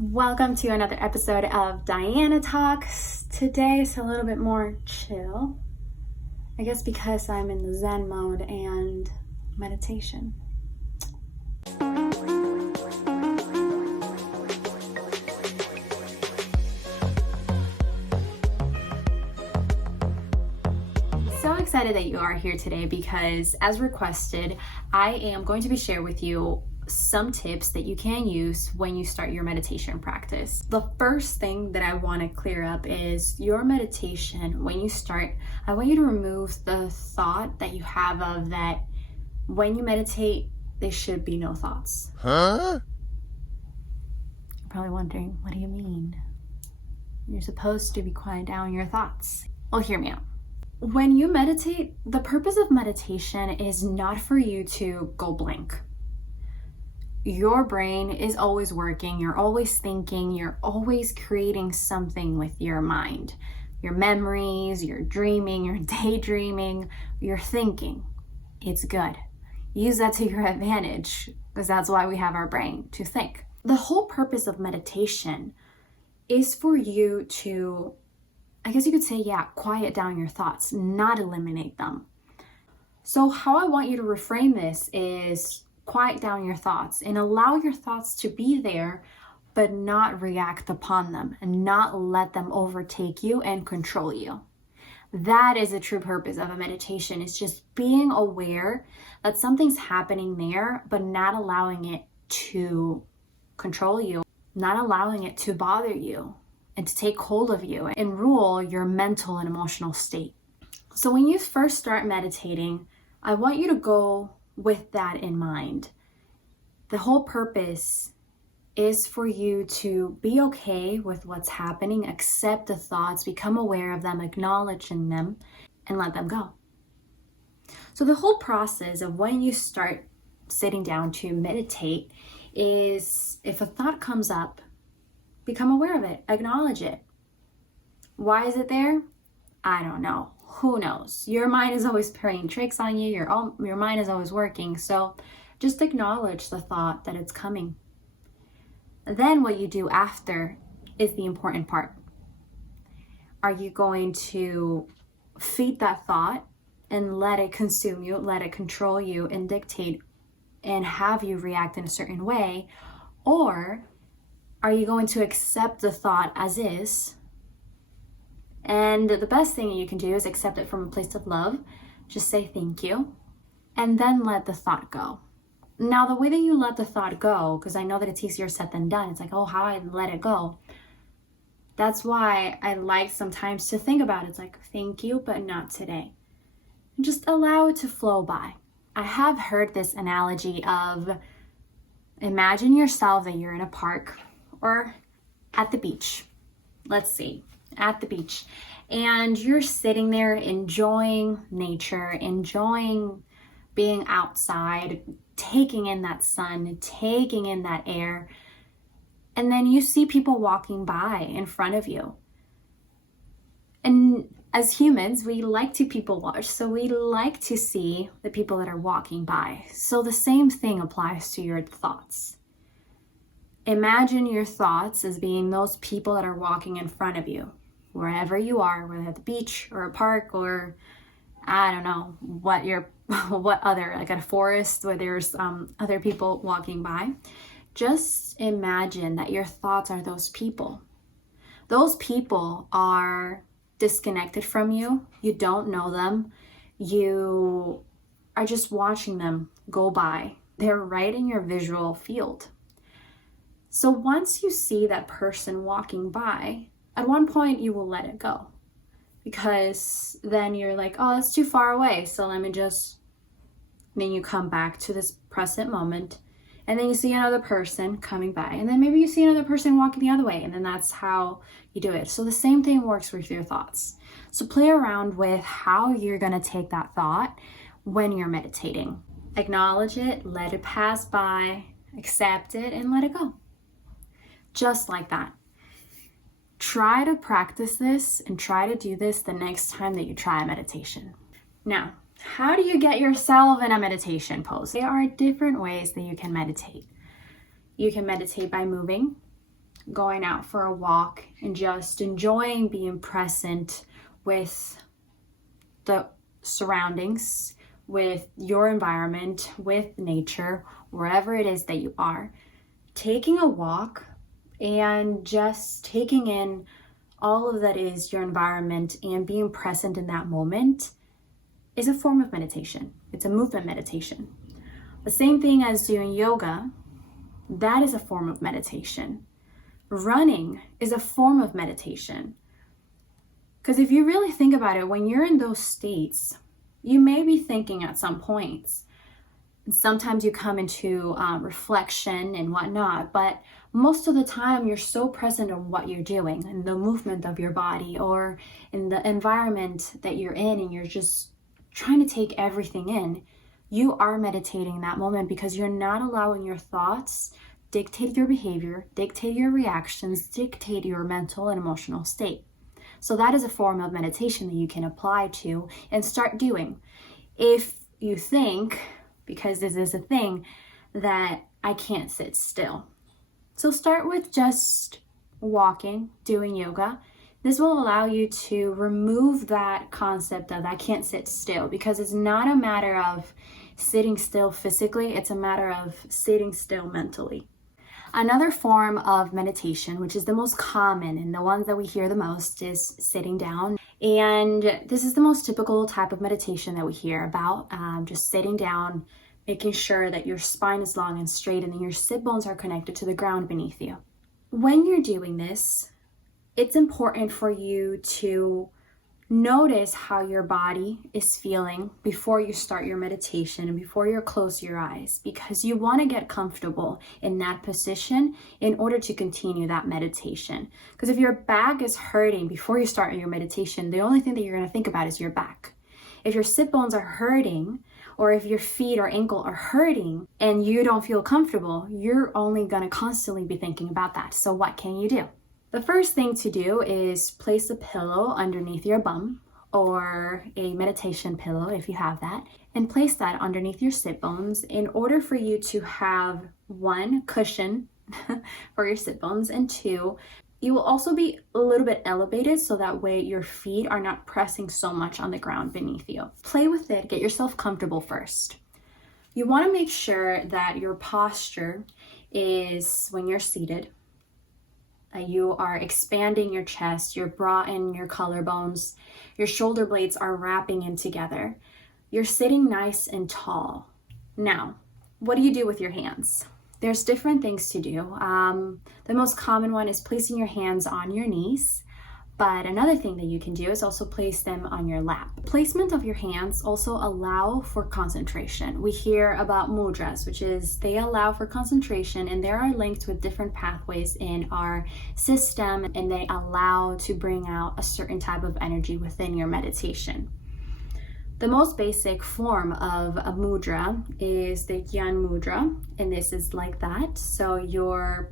Welcome to another episode of Dayana Talks. Today is a little bit more chill. I guess because I'm in the Zen mode and meditation. So excited that you are here today because, as requested, I am going to be sharing with you some tips that you can use when you start your meditation practice. The first thing that I want to clear up is your meditation. When you start, I want you to remove the thought that you have of that when you meditate, there should be no thoughts. You're probably wondering, what do you mean? You're supposed to be quiet down your thoughts. Well, hear me out. When you meditate, the purpose of meditation is not for you to go blank. Your brain is always working, you're always thinking, you're always creating something with your mind. Your memories, your dreaming, your daydreaming, your thinking. It's good. Use that to your advantage because that's why we have our brain, to think. The whole purpose of meditation is for you to, I guess you could say, quiet down your thoughts, not eliminate them. So how I want you to reframe this is quiet down your thoughts and allow your thoughts to be there, but not react upon them and not let them overtake you and control you. That is the true purpose of a meditation. It's just being aware that something's happening there, but not allowing it to control you, not allowing it to bother you and to take hold of you and rule your mental and emotional state. So when you first start meditating, I want you to go with that in mind. The whole purpose is for you to be okay with what's happening, accept the thoughts, become aware of them, acknowledging them, and let them go. So the whole process of when you start sitting down to meditate is, if a thought comes up, become aware of it, acknowledge it. Why is it there? I don't know. Who knows? Your mind is always playing tricks on you. Your mind is always working. So just acknowledge the thought that it's coming. Then what you do after is the important part. Are you going to feed that thought and let it consume you, let it control you and dictate and have you react in a certain way? Or are you going to accept the thought as is? And the best thing you can do is accept it from a place of love. Just say thank you. And then let the thought go. Now, the way that you let the thought go, because I know that it's easier said than done. It's like, oh, how I let it go. That's why I like sometimes to think about it. It's like, thank you, but not today. And just allow it to flow by. I have heard this analogy of, imagine yourself that you're in a park or at the beach. Let's see. At the beach, and you're sitting there enjoying nature, enjoying being outside, taking in that sun, taking in that air, and then you see people walking by in front of you. And as humans, we like to people watch, so we like to see the people that are walking by. So the same thing applies to your thoughts. Imagine your thoughts as being those people that are walking in front of you. Wherever you are, whether at the beach or a park or I don't know what other, like a forest where there's other people walking by. Just imagine that your thoughts are those people. Those people are disconnected from you. You don't know them. You are just watching them go by. They're right in your visual field. So once you see that person walking by, at one point you will let it go, because then you're like, oh, it's too far away. So then you come back to this present moment, and then you see another person coming by, and then maybe you see another person walking the other way, and then that's how you do it. So the same thing works with your thoughts. So play around with how you're going to take that thought when you're meditating. Acknowledge it, let it pass by, accept it, and let it go. Just like that. Try to practice this and try to do this the next time that you try a meditation. Now, how do you get yourself in a meditation pose? There are different ways that you can meditate. You can meditate by moving. going out for a walk and just enjoying being present with the surroundings, with your environment, with nature, wherever it is that you are. Taking a walk and just taking in all of that is your environment and being present in that moment is a form of meditation. It's a movement meditation. The same thing as doing yoga, that is a form of meditation. Running is a form of meditation. Because if you really think about it, when you're in those states, you may be thinking at some points. Sometimes you come into reflection and whatnot, but most of the time you're so present in what you're doing, in the movement of your body or in the environment that you're in, and you're just trying to take everything in. You are meditating in that moment because you're not allowing your thoughts dictate your behavior, dictate your reactions, dictate your mental and emotional state. So that is a form of meditation that you can apply to and start doing. If you think, because this is a thing, that I can't sit still. So start with just walking, doing yoga. This will allow you to remove that concept of I can't sit still, because it's not a matter of sitting still physically, it's a matter of sitting still mentally. Another form of meditation, which is the most common and the ones that we hear the most, is sitting down. And this is the most typical type of meditation that we hear about, just sitting down, making sure that your spine is long and straight and that your sit bones are connected to the ground beneath you. When you're doing this, it's important for you to notice how your body is feeling before you start your meditation and before you close your eyes, because you want to get comfortable in that position in order to continue that meditation. Because if your back is hurting before you start your meditation, the only thing that you're going to think about is your back. If your sit bones are hurting, or if your feet or ankle are hurting and you don't feel comfortable, you're only going to constantly be thinking about that. So what can you do? The first thing to do is place a pillow underneath your bum, or a meditation pillow if you have that, and place that underneath your sit bones in order for you to have one, cushion for your sit bones, and two, you will also be a little bit elevated so that way your feet are not pressing so much on the ground beneath you. Play with it, get yourself comfortable first. You want to make sure that your posture is, when you're seated, you are expanding your chest, your bra and your collarbones, your shoulder blades are wrapping in together. You're sitting nice and tall. Now, what do you do with your hands? There's different things to do. The most common one is placing your hands on your knees, but another thing that you can do is also place them on your lap. Placement of your hands also allow for concentration. We hear about mudras, which is they allow for concentration, and they are linked with different pathways in our system, and they allow to bring out a certain type of energy within your meditation. The most basic form of a mudra is the Yan mudra, and this is like that. So your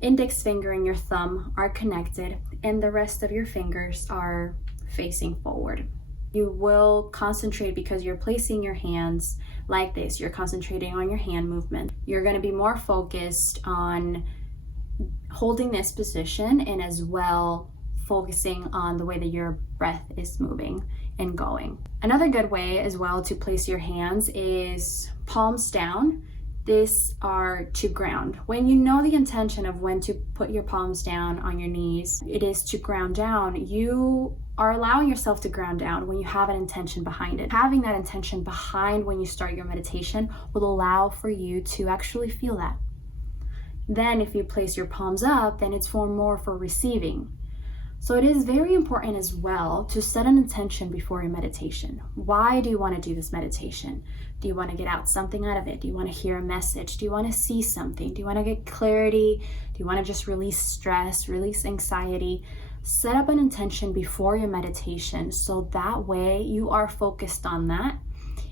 index finger and your thumb are connected, and the rest of your fingers are facing forward. You will concentrate because you're placing your hands like this. You're concentrating on your hand movement. You're going to be more focused on holding this position, and as well focusing on the way that your breath is moving and going. Another good way as well to place your hands is palms down. These are to ground. When you know the intention of when to put your palms down on your knees, it is to ground down. You are allowing yourself to ground down when you have an intention behind it. Having that intention behind when you start your meditation will allow for you to actually feel that. Then if you place your palms up, then it's more for receiving. So it is very important as well to set an intention before your meditation. Why do you want to do this meditation? Do you want to get out something out of it? Do you want to hear a message? Do you want to see something? Do you want to get clarity? Do you want to just release stress, release anxiety? Set up an intention before your meditation so that way you are focused on that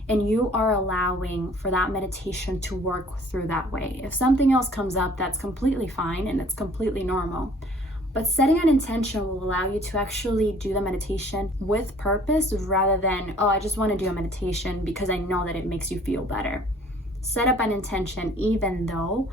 and you are allowing for that meditation to work through that way. If something else comes up, that's completely fine and it's completely normal. But setting an intention will allow you to actually do the meditation with purpose rather than, oh, I just want to do a meditation because I know that it makes you feel better. Set up an intention even though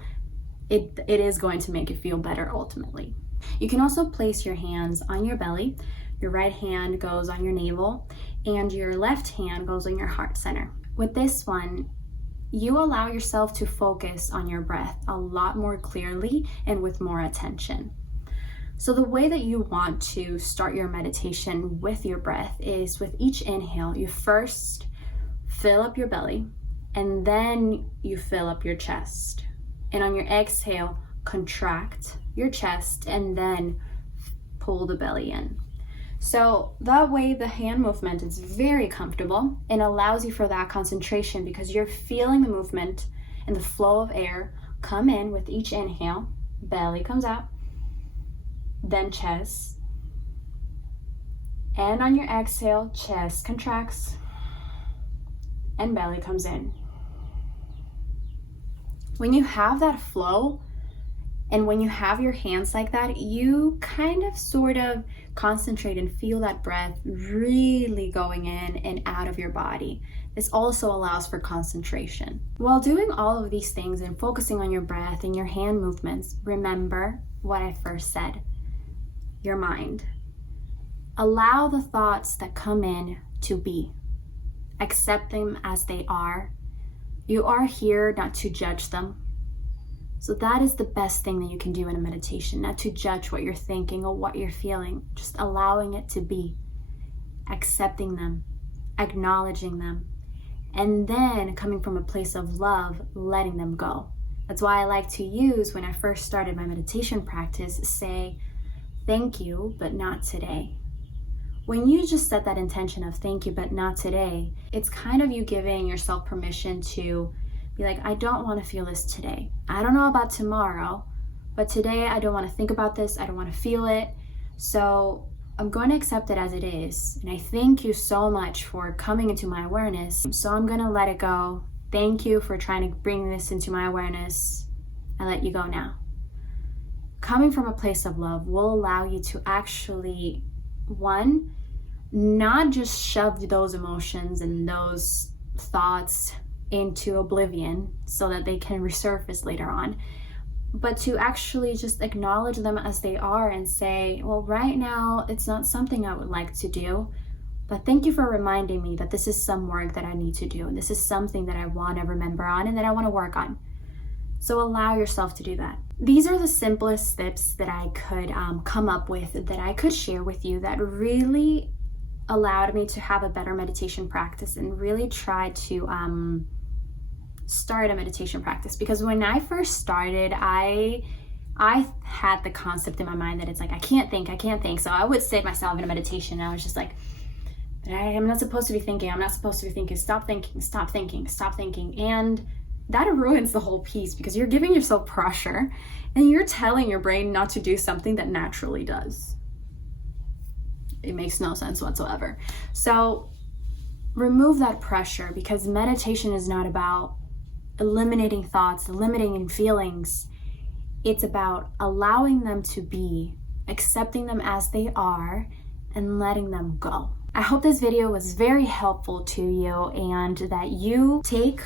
it is going to make you feel better ultimately. You can also place your hands on your belly. Your right hand goes on your navel and your left hand goes on your heart center. With this one, you allow yourself to focus on your breath a lot more clearly and with more attention. So the way that you want to start your meditation with your breath is with each inhale, you first fill up your belly and then you fill up your chest. And on your exhale, contract your chest and then pull the belly in. So that way the hand movement is very comfortable and allows you for that concentration because you're feeling the movement and the flow of air come in with each inhale, belly comes out, then chest. And on your exhale, chest contracts and belly comes in. When you have that flow, and when you have your hands like that, you kind of sort of concentrate and feel that breath really going in and out of your body. This also allows for concentration. While doing all of these things and focusing on your breath and your hand movements, remember what I first said, your mind. Allow the thoughts that come in to be. Accept them as they are. You are here not to judge them. So that is the best thing that you can do in a meditation, not to judge what you're thinking or what you're feeling, just allowing it to be, accepting them, acknowledging them, and then coming from a place of love, letting them go. That's why I like to use, when I first started my meditation practice, say, thank you, but not today. When you just set that intention of thank you, but not today, it's kind of you giving yourself permission to be like, I don't want to feel this today. I don't know about tomorrow, but today I don't want to think about this. I don't want to feel it. So I'm going to accept it as it is. And I thank you so much for coming into my awareness. So I'm going to let it go. Thank you for trying to bring this into my awareness. I let you go now. Coming from a place of love will allow you to actually, one, not just shove those emotions and those thoughts into oblivion so that they can resurface later on, but to actually just acknowledge them as they are and say, well, right now it's not something I would like to do, but thank you for reminding me that this is some work that I need to do, and this is something that I want to remember on and that I want to work on. So allow yourself to do that. These are the simplest steps that I could come up with, that I could share with you, that really allowed me to have a better meditation practice and really try to start a meditation practice. Because when I first started, I had the concept in my mind that it's like, I can't think. So I would sit myself in a meditation and I was just like, but I am not supposed to be thinking. I'm not supposed to be thinking. Stop thinking. And that ruins the whole piece, because you're giving yourself pressure and you're telling your brain not to do something that naturally does. It makes no sense whatsoever. So remove that pressure, because meditation is not about eliminating thoughts, eliminating feelings. It's about allowing them to be, accepting them as they are, and letting them go. I hope this video was very helpful to you, and that you take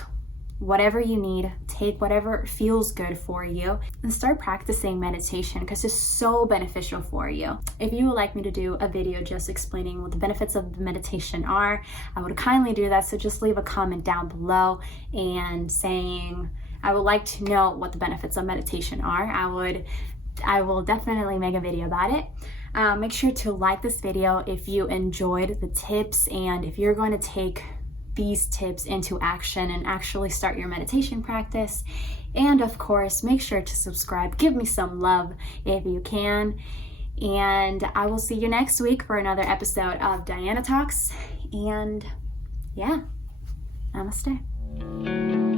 whatever you need, take whatever feels good for you, and start practicing meditation, because it's so beneficial for you. If you would like me to do a video just explaining what the benefits of the meditation are, I would kindly do that. So just leave a comment down below and saying, I would like to know what the benefits of meditation are. I will definitely make a video about it. Make sure to like this video if you enjoyed the tips, and if you're going to take these tips into action and actually start your meditation practice. And of course, make sure to subscribe. Give me some love if you can. And I will see you next week for another episode of Dayana Talks. And yeah, namaste.